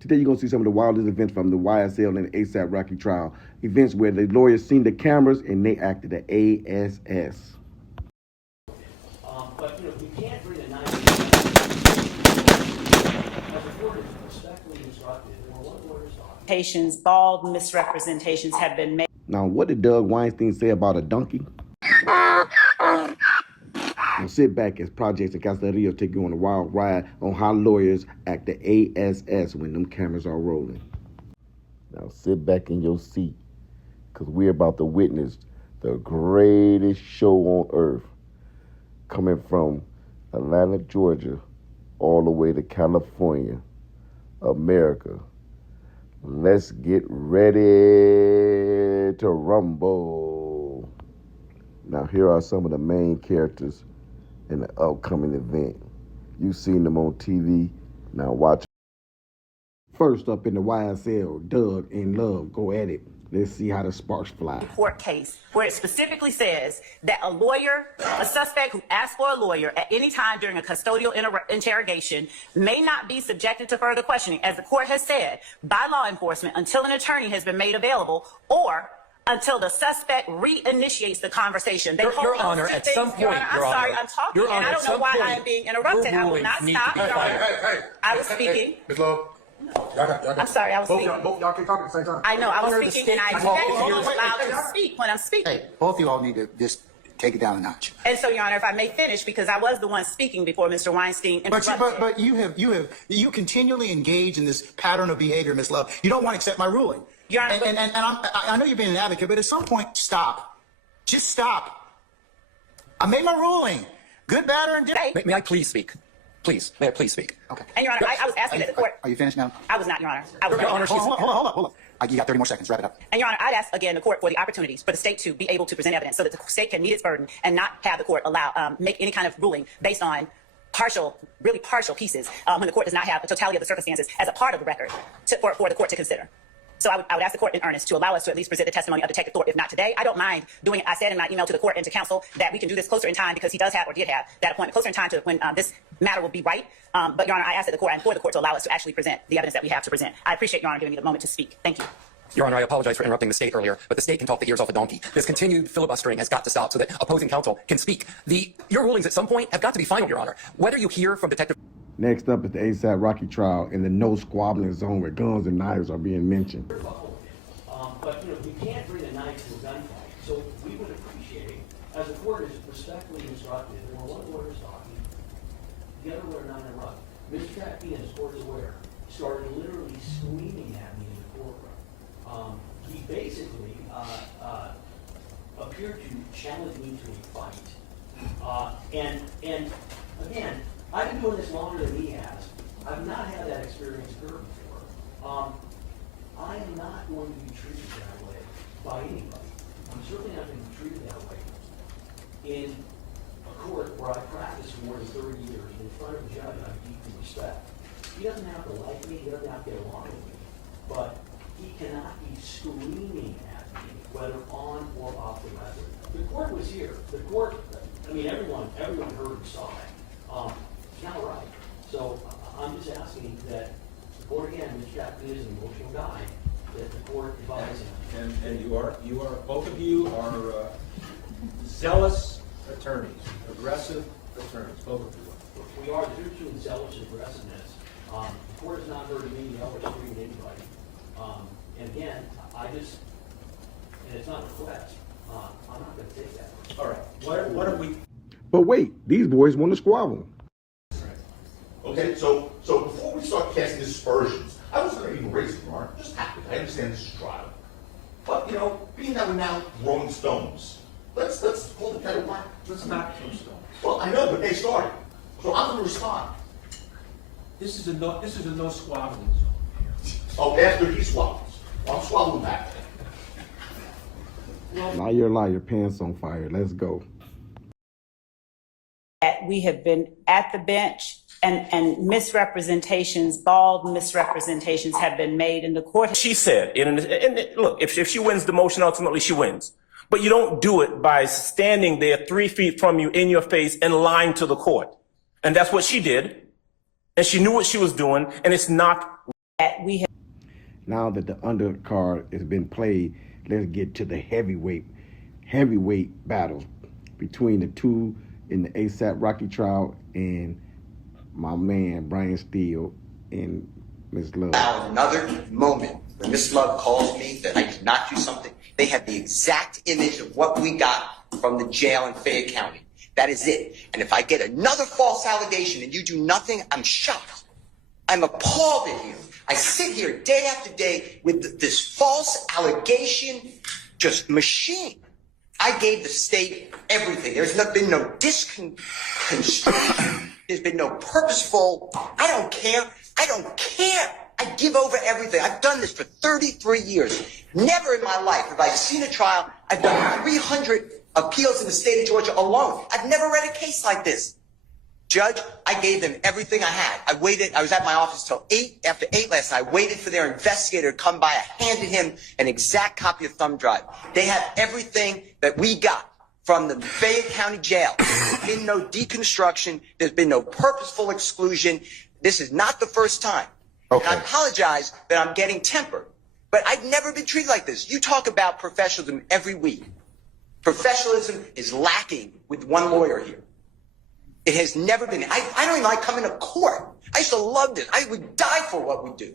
Today you're going to see some of the wildest events from the YSL and AProcky trial. Events where the lawyers seen the cameras and they acted the ASS. But you can't bring a 90 as a court is respectfully instructed, or what lawyers are. Bald misrepresentations have been made. Now, what did Doug Weinstein say about a donkey? Now sit back as Projects and Escalating take you on a wild ride on how lawyers act the ASS when them cameras are rolling. Now sit back in your seat, because we're about to witness the greatest show on earth, coming from Atlanta, Georgia, all the way to California, America. Let's get ready to rumble. Now here are some of the main characters in the upcoming event. You've seen them on TV. Now watch. First up in the YSL, Doug and Love go at it. Let's see how the sparks fly. Court case where it specifically says that a suspect who asks for a lawyer at any time during a custodial interrogation may not be subjected to further questioning, as the court has said, by law enforcement until an attorney has been made available or until the suspect reinitiates the conversation. Your Honor, at some point, I'm sorry, I'm talking, and I don't know why I am being interrupted. I will not stop, Your Honor. I was speaking. Ms. Love. I'm sorry, I was speaking. Both y'all can talk at the same time. I know, I was speaking, and I expect you to allow to speak when I'm speaking. Hey, both of you all need to just take it down a notch. And so, Your Honor, if I may finish, because I was the one speaking before Mr. Weinstein interrupted. But you continually engage in this pattern of behavior, Ms. Love. You don't want to accept my ruling. Your Honor, and I know you're being an advocate, but at some point, stop. Just stop. I made my ruling. Good, bad, or indifferent. May I please speak? Please, may I please speak? Okay. And Your Honor, I was asking that the court. Are you finished now? I was not, Your Honor. I was Your Honor, Hold on. You got 30 more seconds. Wrap it up. And Your Honor, I'd ask again the court for the opportunities for the state to be able to present evidence so that the state can meet its burden and not have the court make any kind of ruling based on really partial pieces when the court does not have the totality of the circumstances as a part of the record for the court to consider. So I would ask the court in earnest to allow us to at least present the testimony of Detective Thorpe. If not today, I don't mind doing it. I said in my email to the court and to counsel that we can do this closer in time, because he does have or did have that appointment closer in time to when this matter will be right. But Your Honor, I asked that the court and for the court to allow us to actually present the evidence that we have to present. I appreciate Your Honor giving me the moment to speak. Thank you. Your Honor, I apologize for interrupting the state earlier, but the state can talk the ears off a donkey. This continued filibustering has got to stop so that opposing counsel can speak. Your rulings at some point have got to be final, Your Honor. Whether you hear from Detective... Next up is the AProcky trial in the no squabbling zone where guns and knives are being mentioned. But you can't bring a knife to a gunfight. So we would appreciate, as a court is respectfully instructed, or what lawyers talking, the other lawyer not interrupt. Mr. Trappian, as court is aware, started literally screaming at me in the courtroom. He basically appeared to challenge me to a fight. And again, I've been doing this longer than he has. I've not had that experience occur before. I am not going to be treated that way by anybody. I'm certainly not going to be treated that way in a court where I practiced for more than 30 years in front of a judge I deeply respect. He doesn't have to like me, he doesn't have to get along with me, but he cannot be screaming at me, whether on or off the record. The court was here. The court, I mean, everyone heard and saw it. It's not right. So I'm just asking that the court, again, Mr. Trappian is an emotional guy, that the court advise him. And you are both of you are zealous attorneys, aggressive attorneys, both of you. We are. There's between zealous and aggressiveness. The court has not heard of me yell or scream at anybody. And again, and it's not a request. I'm not going to take that. All right. What are we? But wait, these boys want to squabble. Okay, so before we start casting aspersions, I wasn't going to even raise it, Your Honor. Just happen. I understand this is trial. But, being that we're now throwing stones, let's hold the kettle black. Let's not throw stones. Well, I know, but they started. So I'm going to respond. This is a no squabbling zone. Oh, after he squabbles. I'm squabbling back. Liar, pants on fire. Let's go. We have been at the bench and misrepresentations, bald misrepresentations have been made in the court. She said, and look, if she wins the motion, ultimately she wins. But you don't do it by standing there 3 feet from you in your face and lying to the court. And that's what she did. And she knew what she was doing, and it's not. We Now that the undercard has been played, let's get to the heavyweight battles between the two in the AProcky trial and my man Brian Steele and Miss Love. Now another moment when Miss Love calls me that I did not do something. They have the exact image of what we got from the jail in Fayette County. That is it. And if I get another false allegation and you do nothing, I'm shocked. I'm appalled at you. I sit here day after day with this false allegation just machine. I gave the state everything. There's been no disconstruction. There's been no purposeful, I don't care. I don't care. I give over everything. I've done this for 33 years. Never in my life have I seen a trial. I've done 300 appeals in the state of Georgia alone. I've never read a case like this. Judge, I gave them everything I had. I waited. I was at my office till 8. After 8 last night, I waited for their investigator to come by. I handed him an exact copy of thumb drive. They have everything that we got from the Fayette County Jail. There's been no deconstruction. There's been no purposeful exclusion. This is not the first time. Okay. And I apologize that I'm getting tempered, but I've never been treated like this. You talk about professionalism every week. Professionalism is lacking with one lawyer here. It has never been. I don't even like coming to court. I used to love this. I would die for what we do.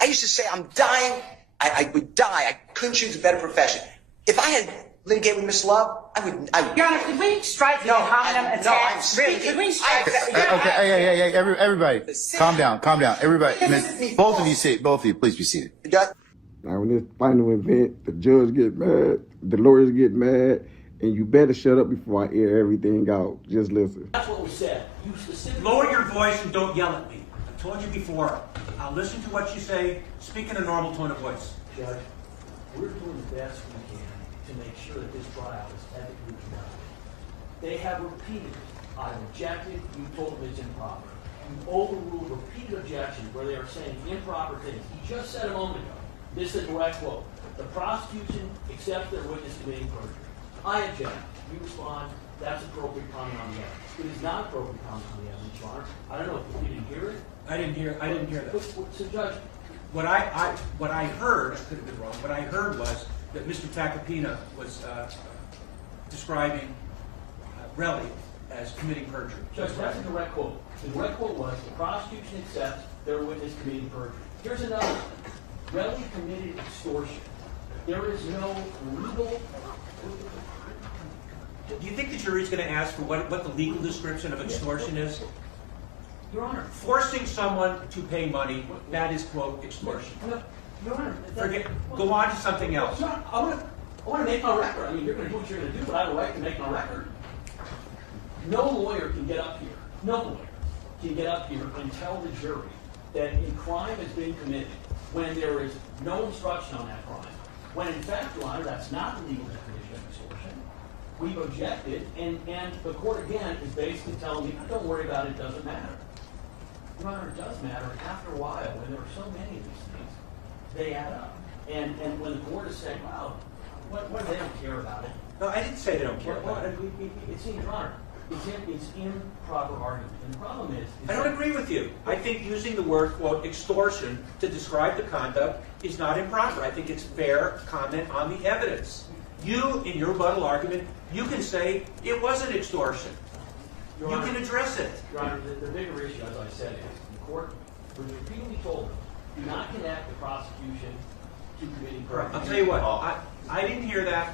I used to say, I'm dying. I would die. I couldn't choose a better profession. If I had litigated with Miss Love, I would. Your Honor, could we strike the hominem attacks? No, Really, could we strike Okay, hey, everybody, calm down. Everybody, both of you, please be seated. Now, when this final event, the judge get mad, the lawyers get mad, and you better shut up before I air everything out. Just listen. That's what was said. You specifically Lower your voice and don't yell at me. I told you before. I'll listen to what you say. Speak in a normal tone of voice. Judge, we're doing the best we can to make sure that this trial is ethically conducted. They have repeated, I've objected, you told them it's improper. You overruled repeated objections where they are saying improper things. He just said a moment ago, this is a direct quote, the prosecution accepts their witness committing perjury. I object. You respond, that's appropriate comment on the evidence. It is not appropriate comment on the evidence, Your Honor. I don't know if you didn't hear it. I didn't hear that. So, Judge, What I heard, I could have been wrong, what I heard was that Mr. Tacopina was describing Relly as committing perjury. Judge, that's a direct quote. The direct quote was, the prosecution accepts their witness committing perjury. Here's another one. Relly committed extortion. There is no legal... Do you think the jury's going to ask for what the legal description of extortion is? Your Honor. Forcing someone to pay money, that is, quote, extortion. Your Honor. Go on to something else. Your Honor, I want to make my record. I mean, you're going to do what you're going to do, but I have a right to make my record. No lawyer can get up here, no lawyer can get up here and tell the jury that a crime has been committed when there is no instruction on that crime. When in fact, Your Honor, that's not the legal definition of extortion. We've objected, and the court again is basically telling me, don't worry about it, it doesn't matter. Your Honor, it does matter. After a while, when there are so many of these things, they add up. And when the court is saying, well, what they don't care about it. No, I didn't say they don't care about it. It's in, Your Honor, it's improper argument. And the problem is I don't agree with you. I think using the word, quote, extortion to describe the conduct is not improper. I think it's fair comment on the evidence. You, in your rebuttal argument, you can say it wasn't extortion. Your You Honor, can address it. Your Honor, the bigger issue, as I said, is the court was repeatedly told them, do not connect the prosecution to committing perjury. I'll tell you what, I didn't hear that.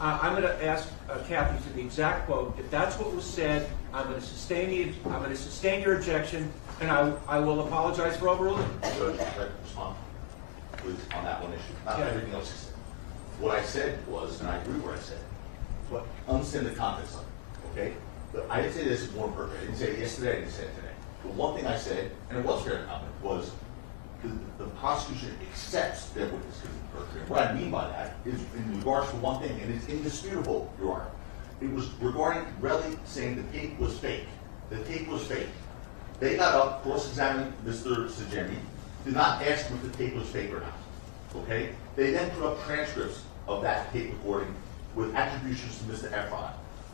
I'm going to ask Kathy for the exact quote. If that's what was said, I'm going to sustain your objection, and I will apologize for overruling. Judge, I respond, please, on that one issue, not Yeah. everything else you said. What I said was, and I agree with what I said, but understand the context of it, okay? I didn't say this is more perfect. I didn't say it yesterday, I didn't say it today. The one thing I said, and it was fair to comment, was the prosecution accepts their witness committing perjury. What I mean by that is in regards to one thing, and it's indisputable, Your Honor. It was regarding Relly saying the tape was fake. The tape was fake. They got up, cross-examined Mr. Sajemi, did not ask him if the tape was fake or not. Okay? They then put up transcripts of that tape recording with attributions to Mr. Efron.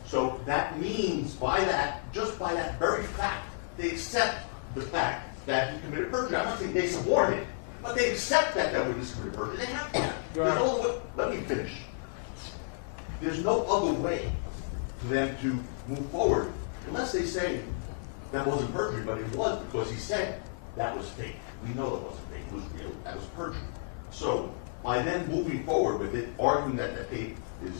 So that means by that, just by that very fact, they accept the fact that he committed perjury. I'm not saying they support it, but they accept that that witness perjury. They have to. There's no other way. Let me finish. There's no other way for them to move forward unless they say that wasn't perjury, but it was because he said that was fake. We know that wasn't fake. It was real. That was perjury. So by then moving forward with it, arguing that the tape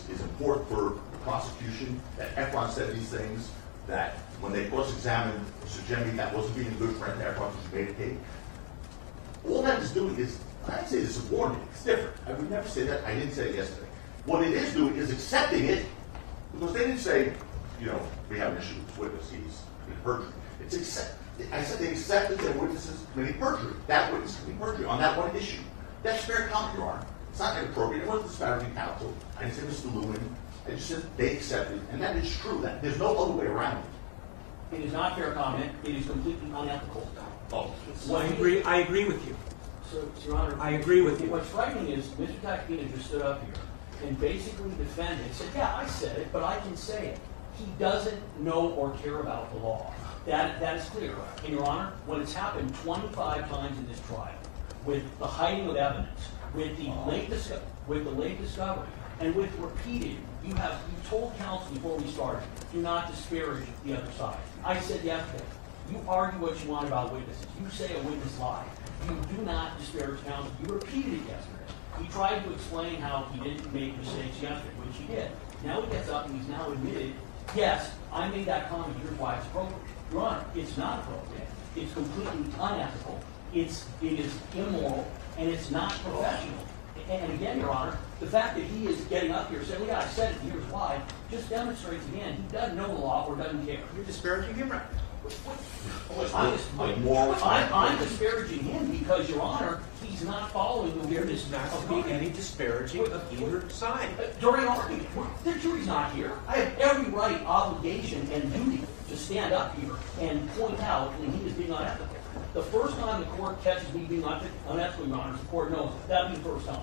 is important for the prosecution, that Efron said these things, that when they cross-examined Sujemi, that wasn't being a good friend to Efron because he made a tape. All that is doing is, I didn't say this is warning. It's different. I would never say that. I didn't say it yesterday. What it is doing is accepting it because they didn't say, you know, we have an issue with witness, he's in perjury. It's I said they accepted that witnesses committing perjury. That witness committing perjury on that one issue. That's fair comment, Your Honor. It's not inappropriate. It wasn't disparaging counsel. I didn't say Mr. Lewin. I just said they accepted, and that is true. That there's no other way around it. It is not fair comment. It is completely unethical. Oh, I agree with you. So, Your Honor, I agree with you. What's frightening is Mr. Takina just stood up here and basically defended, said, yeah, I said it, but I can say it. He doesn't know or care about the law. That is clear. And Your Honor, when it's happened 25 times in this trial, with the hiding of evidence, with the late discovery, and with repeated, you told counsel before we started, do not disparage the other side. I said yesterday, you argue what you want about witnesses. You say a witness lied. You do not disparage counsel. You repeated it yesterday. He tried to explain how he didn't make mistakes yesterday, which he did. Now he gets up and he's now admitted, yes, I made that comment. Here's why it's appropriate. Your Honor, it's not appropriate. It's completely unethical. It is immoral, and it's not professional. And again, Your Honor, the fact that he is getting up here saying, well, yeah, I said it, here's why, just demonstrates again he doesn't know the law or doesn't care. You're disparaging him, right? I'm disparaging him because, Your Honor, he's not following the There weirdness is not to be any disparaging of either side. during argument. The jury's not here. I have every right, obligation, and duty to stand up here and point out when he is being unethical. The first time the court catches me being unethical, Your Honor, the court knows that'll be the first time.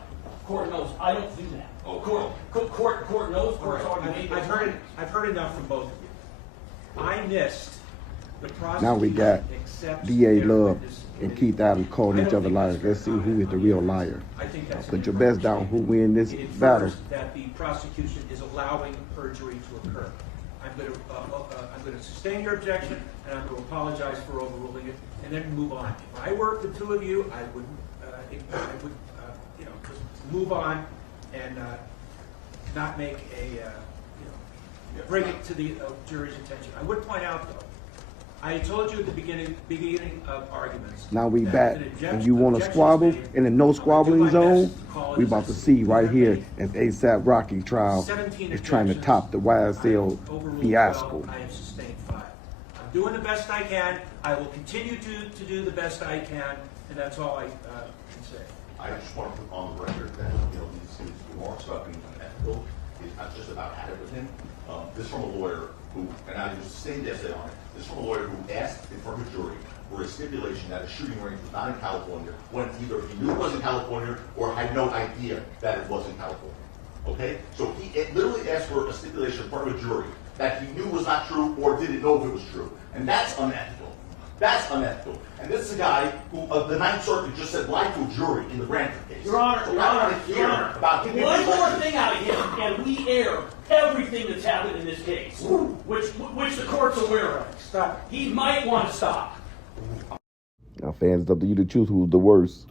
Court knows I don't do that. Oh, Court knows. Court's already made I've heard enough from both of you. I missed the prosecution. Now we got accepts D.A. their Love witness and Keith Adams calling I each don't other think liars. that's Let's see fair who is the real liar. I think that's Put your best down who win this it battle. infers that the prosecution is allowing perjury to occur. I'm going to sustain your objection, and I'm going to apologize for overruling it, and then move on. If I worked the two of you, I would just move on and not make bring it to the jury's attention. I would point out, though, I told you at the beginning of arguments. Now we that back, an and you want to objection squabble is made. in the no I'll do squabbling my zone? best to call it We as about I to see see right here it. as ASAP Rocky trial 17 is trying to top the YSL Overruled fiasco. 12, I have sustained 5. I'm doing the best I can. I will continue to do the best I can, and that's all I can say. I just want to put on the record that these remarks about being unethical is not just about having with him. This from a lawyer who, and I just sustained the essay on it. This from a lawyer who asked in front of a jury for a stipulation that a shooting range was not in California when either he knew it was in California or had no idea that it was in California. Okay, so he literally asked for a stipulation in front of a jury that he knew was not true or didn't know if it was true, and that's unethical. That's unethical. And this is a guy who, the Ninth Circuit just said lied to a jury in the Branford case. Your Honor, So Your I Honor, want to Your hear Honor, about him. one more thing out of him, and we air everything that's happened in this case, which the court's aware of. Stop. He might want to stop. Now, fans, it's up to you to choose who's the worst.